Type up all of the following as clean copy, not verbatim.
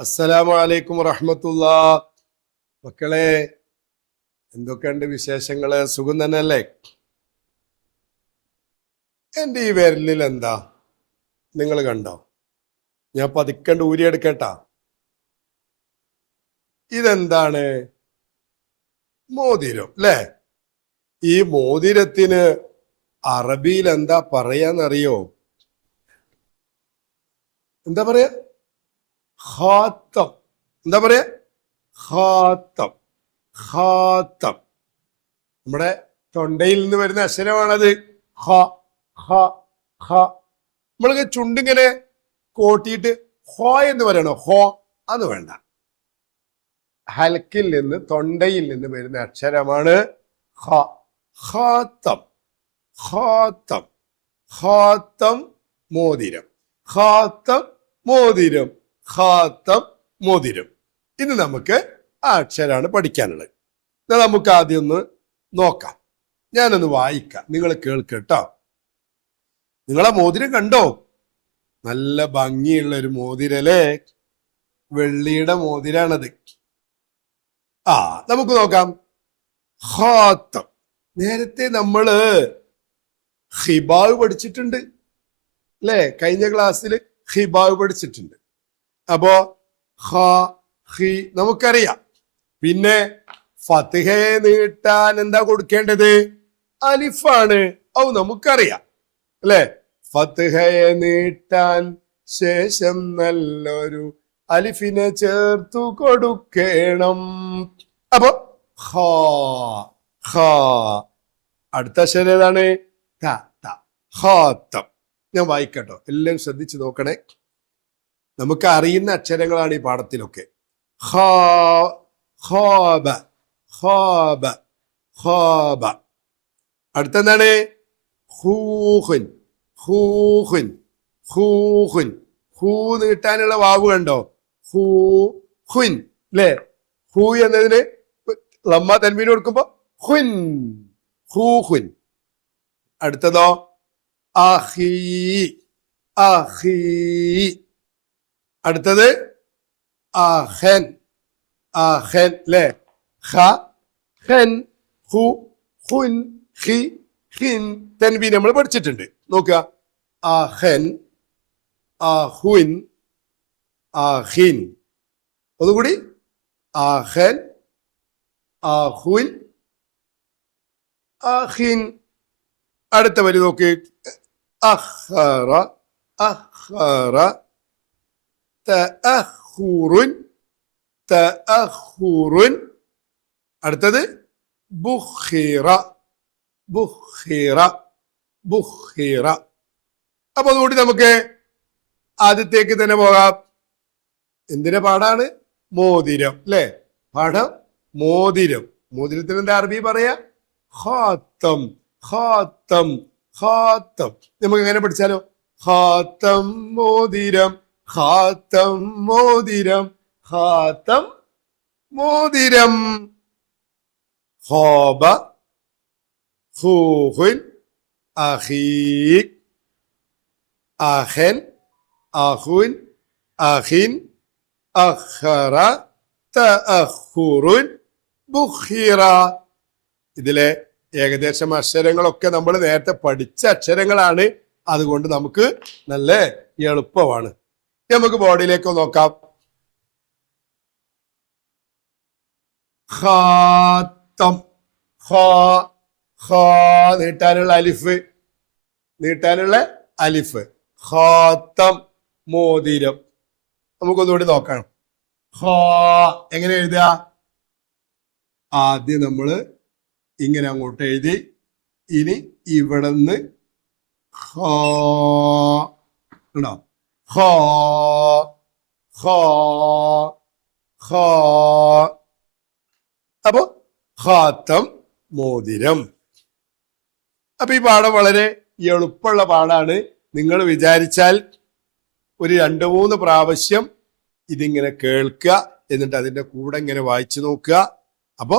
അസ്സലാമു അലൈക്കും വറഹ്മത്തുള്ള. മക്കളെ, എന്തൊക്കെയുണ്ട് വിശേഷങ്ങള്? സുഖം തന്നെയല്ലേ? എൻ്റെ ഈ വിരലിൽ എന്താ നിങ്ങൾ കണ്ടോ? ഞാൻ പതുക്കണ്ട് ഊരിയെടുക്കട്ടാ. ഇതെന്താണ്? മോതിരം അല്ലേ? ഈ മോതിരത്തിന് അറബിയിൽ എന്താ പറയാന്നറിയോ? എന്താ പറയാ? ഖാത്തം. എന്താ പറയാ? ഖാത്തം. ഖാത്തം. നമ്മുടെ തൊണ്ടയിൽ നിന്ന് വരുന്ന അക്ഷരമാണത്. ഖ ഖ ഖ. നമ്മൾക്ക് ചുണ്ടിങ്ങനെ കോട്ടിയിട്ട് ഹോ എന്ന് പറയണോ? ഹോ അത് വേണ്ട. ഹൽക്കിൽ നിന്ന്, തൊണ്ടയിൽ നിന്ന് വരുന്ന അക്ഷരമാണ് ഖ. ഖാത്തം. ഖാത്തം. ഖാത്തം മോതിരം. ഖാത്തം മോതിരം. ഖാത്തം മോതിരം. ഇന്ന് നമുക്ക് ആ അക്ഷരാണ് പഠിക്കാനുള്ളത്. നമുക്ക് ആദ്യം ഒന്ന് നോക്കാം. ഞാനൊന്ന് വായിക്കാം, നിങ്ങൾ കേൾക്കട്ടോ. നിങ്ങളെ മോതിരം കണ്ടോ? നല്ല ഭംഗിയുള്ള ഒരു മോതിരല്ലേ? വെള്ളിയുടെ മോതിരാണത്. നമുക്ക് നോക്കാം. ഖാത്തം. നേരത്തെ നമ്മള് ഹിബാവ് പഠിച്ചിട്ടുണ്ട് അല്ലേ? കഴിഞ്ഞ ക്ലാസ്സിൽ ഹിബാവ് പഠിച്ചിട്ടുണ്ട്. അപ്പോ ഖ ഹി നമുക്കറിയാം. പിന്നെ ഫത്ഹയെ നീട്ടാൻ എന്താ കൊടുക്കേണ്ടത്? അലിഫാണ്. നമുക്കറിയാം അല്ലെ? ഫത്ഹയെ നീട്ടാൻ ശേഷം നല്ലൊരു അലിഫിനെ ചേർത്തു കൊടുക്കണം. അപ്പൊ അടുത്ത അക്ഷരം ഏതാണ്? ഖാത്തം. ഞാൻ വായിക്കട്ടോ, എല്ലാം ശ്രദ്ധിച്ചു നോക്കണേ. നമുക്ക് അറിയുന്ന അക്ഷരങ്ങളാണ് ഈ പാഠത്തിലൊക്കെ. ഖാബ ഖാബ ഖാബ. അടുത്തെന്താണ്? ഖൂഖുൻ ഖൂഖുൻ ഖൂഖുൻ. ഹൂ നീട്ടാനുള്ള വാവ് കണ്ടോ? ഹൂ ഹുൻ അല്ലേ? ഹൂ എന്നതിന് ലമ്മ തൻവീൻ കൊടുക്കുമ്പോ ഹുൻ, ഹൂഹുൻ. അടുത്തതോ? അഖീ അഖീ. അടുത്തത് അഖൻ അഖൻ അല്ലേ? ഖ ഖൻ ഹു ഹുൻ ഖി ഖിൻ. തൻവീൻ നമ്മൾ പഠിച്ചിട്ടുണ്ട്. നോക്കുക. അഖൻ അഹുൻ അഖിൻ. ഒന്നുകൂടി. അഖൻ അഹുൻ അഖിൻ. അടുത്ത വരി നോക്കി. അഖറ അഖറ തഅഖുറുൻ തഅഖുറുൻ. അടുത്തത് ബുഖിറ ബുഖിറ ബുഖിറ. അപ്പൊ അതുകൂടി നമുക്ക് ആദ്യത്തേക്ക് തന്നെ പോകാം. എന്തിന്റെ പാടാണ്? മോതിരം അല്ലെ? പാഠം മോതിരം. മോതിരത്തിന് എന്താ അറബി പറയാ? ഖാത്തം ഖാത്തം ഖാത്തം. നമുക്ക് എങ്ങനെ പഠിച്ചാലോ? ഖാത്തം മോതിരം ഖാത്തം മോതിരം ഖാത്തം മോതിരം. ഖാബ ഖൂഖുൻ അഖീഖ് അഖൻ അഖുൻ അഖിൻ അഖറ തഅഖുറുൻ ബുഖിറ. ഇതിലെ ഏകദേശം അക്ഷരങ്ങളൊക്കെ നമ്മൾ നേരത്തെ പഠിച്ച അക്ഷരങ്ങളാണ്. അതുകൊണ്ട് നമുക്ക് നല്ല എളുപ്പമാണ്. നമുക്ക് ബോർഡിലേക്ക് നോക്കാം. ഖാത്തം. നീട്ടാനുള്ള അലിഫ്. നീട്ടാനുള്ള അലിഫ്. ഖാത്തം മോതിരം. നമുക്കൊന്നുകൂടി നോക്കാം. എങ്ങനെ എഴുതുക? ആദ്യം നമ്മള് ഇങ്ങനെ അങ്ങോട്ട് എഴുതി. ഇനി ഇവിടെ നിന്ന് ഉണ്ടോ? അപ്പൊ ഖാത്തം മോതിരം. അപ്പൊ ഈ പാഠം വളരെ എളുപ്പമുള്ള പാഠാണ്. നിങ്ങൾ വിചാരിച്ചാൽ ഒരു 2-3 പ്രാവശ്യം ഇതിങ്ങനെ കേൾക്കുക, എന്നിട്ട് അതിന്റെ കൂടെ ഇങ്ങനെ വായിച്ചു നോക്കുക. അപ്പൊ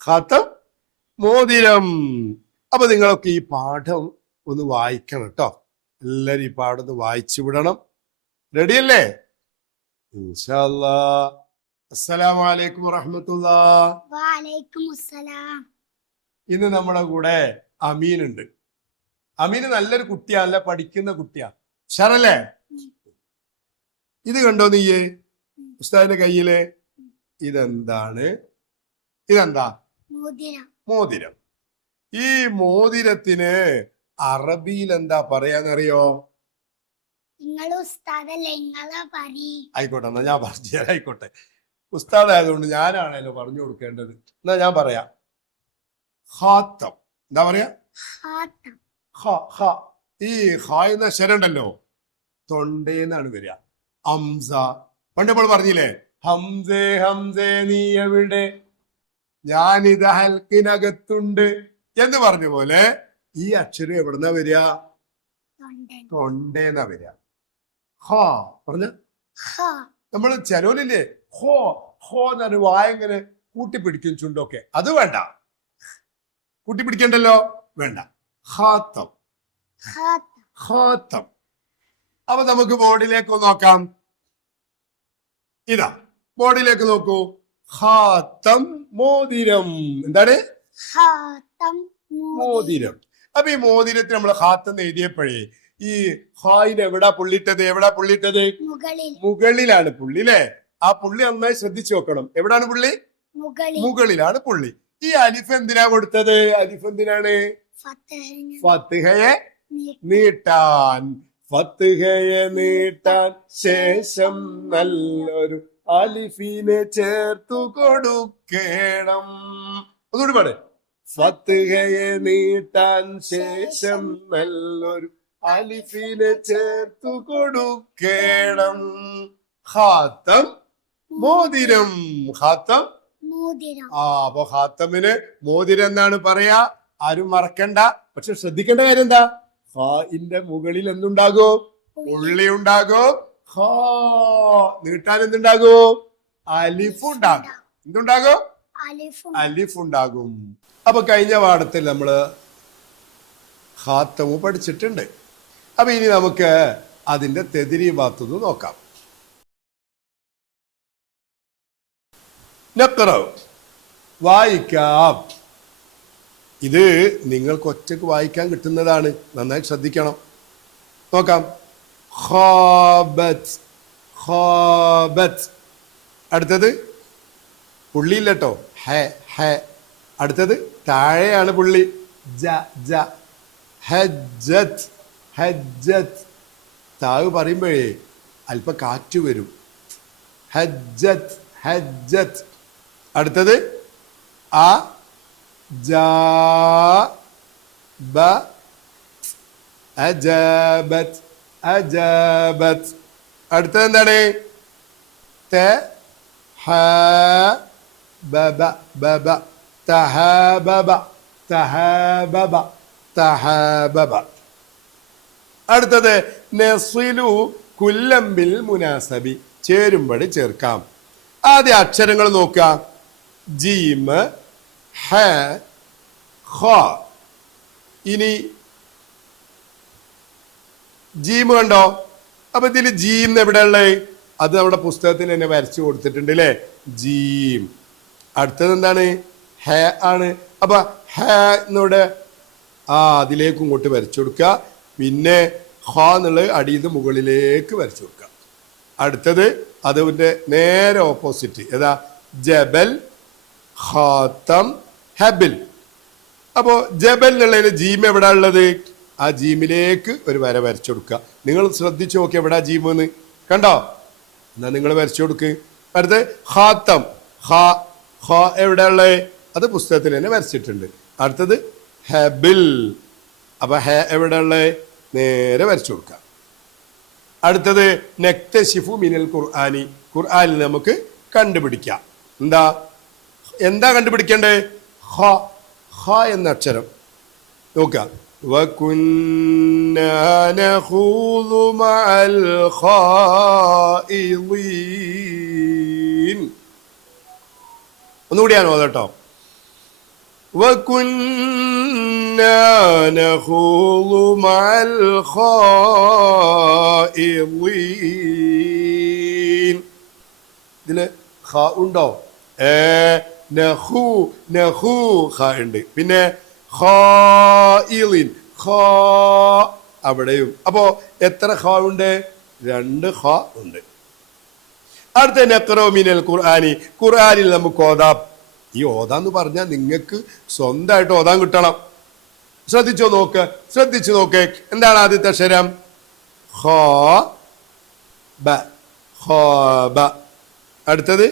ഖാത്തം മോതിരം. അപ്പൊ നിങ്ങളൊക്കെ ഈ പാഠം ഒന്ന് വായിക്കണം കേട്ടോ. എല്ലാരും ഈ പാഠം ഒന്ന് വായിച്ചു വിടണം. റെഡിയല്ലേ? ഇൻഷാ അല്ലാഹ്. അസ്സലാമു അലൈക്കും വറഹ്മത്തുള്ളാഹ്. വഅലൈക്കും അസ്സലാം. ഇന്ന് നമ്മുടെ കൂടെ അമീൻ ഉണ്ട്. അമീന് നല്ലൊരു കുട്ടിയാ, നല്ല പഠിക്കുന്ന കുട്ടിയാ. ഷറല്ലേ? ഇത് കണ്ടോ നീയേ ഉസ്താദിന്റെ കയ്യില്? ഇതെന്താണ്? ഇതെന്താ? മോതിരം. ഈ മോതിരത്തിന് അറബിയിൽ എന്താ പറയാന്നറിയോ? ആയിക്കോട്ടെ, എന്നാ ഞാൻ പറഞ്ഞു. ആയിക്കോട്ടെ, ഉസ്താദ് ആയതുകൊണ്ട് ഞാനാണല്ലോ പറഞ്ഞു കൊടുക്കേണ്ടത്. എന്നാ ഞാൻ പറയാം. ഖാത്തം. എന്താ പറയാ? ഈ ഖ എന്ന അക്ഷരമുണ്ടല്ലോ, തൊണ്ടേന്നാണ് വരിക. ഹംസ. പണ്ട് നമ്മൾ പറഞ്ഞില്ലേ, ഹംസേ ഹംസേ നീ എവിടെ, ഞാനിത് ഹൽക്കിനകത്തുണ്ട് എന്ന് പറഞ്ഞ പോലെ ഈ അക്ഷരം എവിടുന്നാ വരിക? തൊണ്ടേന്നാ വരിക. ഹാ പറഞ്ഞ നമ്മള് ചെലോലില്ലേ ഹോ ഹോ എന്നൊരു വായങ്ങനെ കൂട്ടിപ്പിടിക്കും ചുണ്ടൊക്കെ. അത് വേണ്ട, കൂട്ടിപ്പിടിക്കണ്ടല്ലോ, വേണ്ട. ഖാത്തം. ഖാത്തം. അപ്പൊ നമുക്ക് ബോർഡിലേക്ക് നോക്കാം. ഇതാ ബോർഡിലേക്ക് നോക്കൂ. ഖാത്തം, മോതിരം. എന്താണ്? മോതിരം. അപ്പൊ ഈ മോതിരത്തിന് നമ്മൾ ഖാത്തം എഴുതിയപ്പോഴേ ഈ ഹായിന് എവിടാ പുള്ളിട്ടത്? മുകളിലാണ് പുള്ളി അല്ലേ? ആ പുള്ളി നന്നായി ശ്രദ്ധിച്ചു നോക്കണം. എവിടാണ് പുള്ളി? മുകളിലാണ് പുള്ളി. ഈ അലിഫ് എന്തിനാ കൊടുത്തത്? അലിഫ് എന്തിനാണ്? ഫത്ഹയെ നീട്ടാൻ. ഫത്ഹയെ നീട്ടാൻ ശേഷം നല്ലൊരു അലിഫിനെ ചേർത്തു കൊടുക്കണം. ഒന്നുകൂടി പാട്. ഫത്ഹയെ നീട്ടാൻ ശേഷം നല്ലൊരു അലിഫിനെ ചേർത്തു കൊടുക്കണം. ഖാത്തം, മോതിരം. ഖാത്തം, അപ്പൊ ഖാത്തമിന് മോതിരം എന്നാണ് പറയാ. ആരും മറക്കണ്ട. പക്ഷെ ശ്രദ്ധിക്കേണ്ട കാര്യം എന്താ? ഖാഇന്റെ മുകളിൽ എന്തുണ്ടാകോ? പുള്ളി ഉണ്ടാകോ. ഖാ നീട്ടാൻ എന്തുണ്ടാകോ? അലിഫ് ഉണ്ടാകും. എന്തുണ്ടാകോ? അലിഫ് ഉണ്ടാകും. അപ്പൊ കഴിഞ്ഞ പാഠത്തിൽ നമ്മള് ഖാത്തമു പഠിച്ചിട്ടുണ്ട്. അപ്പൊ ഇനി നമുക്ക് അതിന്റെ തെദ്രീബാത്ത് നോക്കാം. നഖ്റഉ, വായിക്കാം. ഇത് നിങ്ങൾക്ക് ഒറ്റക്ക് വായിക്കാൻ കിട്ടുന്നതാണ്. നന്നായി ശ്രദ്ധിക്കണം. നോക്കാം. ഖാബത്ത്. ഖാബത്ത്. അടുത്തത് പുള്ളിയില്ല കേട്ടോ. ഹ ഹ. അടുത്തത് താഴെയാണ് പുള്ളി. ജ ജ. ഹജ്ജത്ത്. ഹജ്ജത്ത്. താവ് പറയുമ്പോഴേ അല്പം കാറ്റ് വരും. ഹജ്ജത്ത്. ഹജ്ജത്ത്. അടുത്തത് ആ ജാ ബ. അജാബത്ത്. അജാബത്ത്. അടുത്തത് എന്താണ്? ത ഹ ബബ. ബബ. തഹാബബ. തഹാബബ. തഹാബബ. അടുത്തത് നസ്ലു കുല്ലം ബിൽ മുനാസബി. ചേരുമ്പടി ചേർക്കാം. ആദ്യ അക്ഷരങ്ങൾ നോക്കുക. ജീം, ഹ, ഖ. ഇനി ജീം കണ്ടോ? അപ്പൊ ഇതിൽ ജീം എവിടെയുള്ളത്? അത് നമ്മുടെ പുസ്തകത്തിൽ തന്നെ വരച്ചു കൊടുത്തിട്ടുണ്ട് അല്ലേ? ജീം. അടുത്തത് എന്താണ്? ഹ ആണ്. അപ്പൊ ഹ എന്നോടെ അതിലേക്ക് ഇങ്ങോട്ട് വരച്ചു കൊടുക്കുക. പിന്നെ ഹ എന്നുള്ളത് അടിയിൽ നിന്ന് മുകളിലേക്ക് വരച്ചു കൊടുക്കുക. അടുത്തത് അതിന്റെ നേരെ ഓപ്പോസിറ്റ് ഏതാ? ജബൽ, ഖാത്തം, ഹബിൽ. അപ്പോ ജബൽ എന്നുള്ളതിന് ജീം എവിടെ ഉള്ളത്? ആ ജീമിലേക്ക് ഒരു വര വരച്ചു കൊടുക്കുക. നിങ്ങൾ ശ്രദ്ധിച്ചു നോക്കി എവിടാ ജീം എന്ന് കണ്ടോ? എന്നാ നിങ്ങൾ വരച്ചു കൊടുക്ക്. അടുത്ത് ഖാത്തം. ഖ എവിടെ ഉള്ളത്? അത് പുസ്തകത്തിൽ തന്നെ വരച്ചിട്ടുണ്ട്. അടുത്തത് ഹബിൽ. അപ്പൊ ഹ എവിടെ ഉള്ളത്? നേരെ വരച്ചു കൊടുക്കുക. അടുത്തത് നക്തശിഫു മിനൽ ഖുർആനി. ഖുർആനിൽ നമുക്ക് കണ്ടുപിടിക്കാം. എന്താ കണ്ടുപിടിക്കേണ്ടത്? ഹ. ഹ എന്ന അക്ഷരം നോക്കുക. വകുന്നാ നഖൂദു മഅൽ ഖായിദീൻ. ഒന്നുകൂടി ഞാൻ ഓതട്ടോ. وكنا نخوض مع الخائضين. ഇതില് ഖ ഉണ്ടോ? നഹു നഹു ഖ ഉണ്ട്. പിന്നെ ഖായിലിൻ ഖാ അവിടെയും. അപ്പോ എത്ര ഖ ഉണ്ട്? 2 ഖ ഉണ്ട്. അടുത്ത നഖ്റഉ മിനൽ ഖുർആനി, ഖുർആനിൽ നമുക്ക് ഓതാം. ഈ ഓതാന്ന് പറഞ്ഞാൽ നിങ്ങൾക്ക് സ്വന്തമായിട്ട് ഓതാൻ കിട്ടണം. ശ്രദ്ധിച്ചു നോക്ക്. എന്താണ് ആദ്യത്തെ അക്ഷരം? ഖ ബ ഖാബ. അടുത്തത്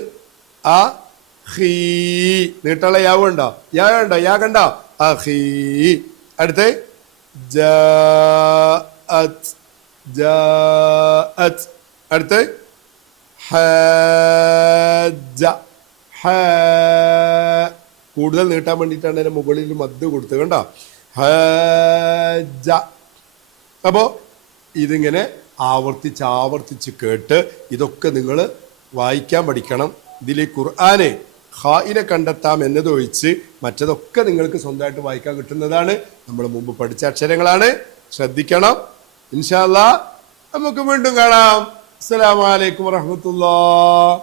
അ ഖീ, നീട്ടുള്ള യാവ് ഉണ്ടോ? യാ കണ്ടോ? അഖീ. അടുത്ത് ജാഅത് ജാഅത്. അടുത്ത് ഹജ്ജ ഹ. കൂടുതൽ നീട്ടാൻ വേണ്ടിയിട്ടാണ് അതിന്റെ മുകളിൽ മദ് കൊടുത്തത് കണ്ടോ? ഹജ്ജ. അപ്പോ ഇതിങ്ങനെ ആവർത്തിച്ച് കേട്ട് ഇതൊക്കെ നിങ്ങൾ വായിക്കാൻ പഠിക്കണം. ഇതിൽ ഖുർആന് ഖായിനെ കണ്ടെത്താം എന്നതൊഴിച്ച് മറ്റതൊക്കെ നിങ്ങൾക്ക് സ്വന്തമായിട്ട് വായിക്കാൻ കിട്ടുന്നതാണ്. നമ്മൾ മുമ്പ് പഠിച്ച അക്ഷരങ്ങളാണ്. ശ്രദ്ധിക്കണം. ഇൻഷാ അല്ലാഹ് നമുക്ക് വീണ്ടും കാണാം. അസ്സലാമു അലൈക്കും വറഹ്മത്തുള്ളാഹി.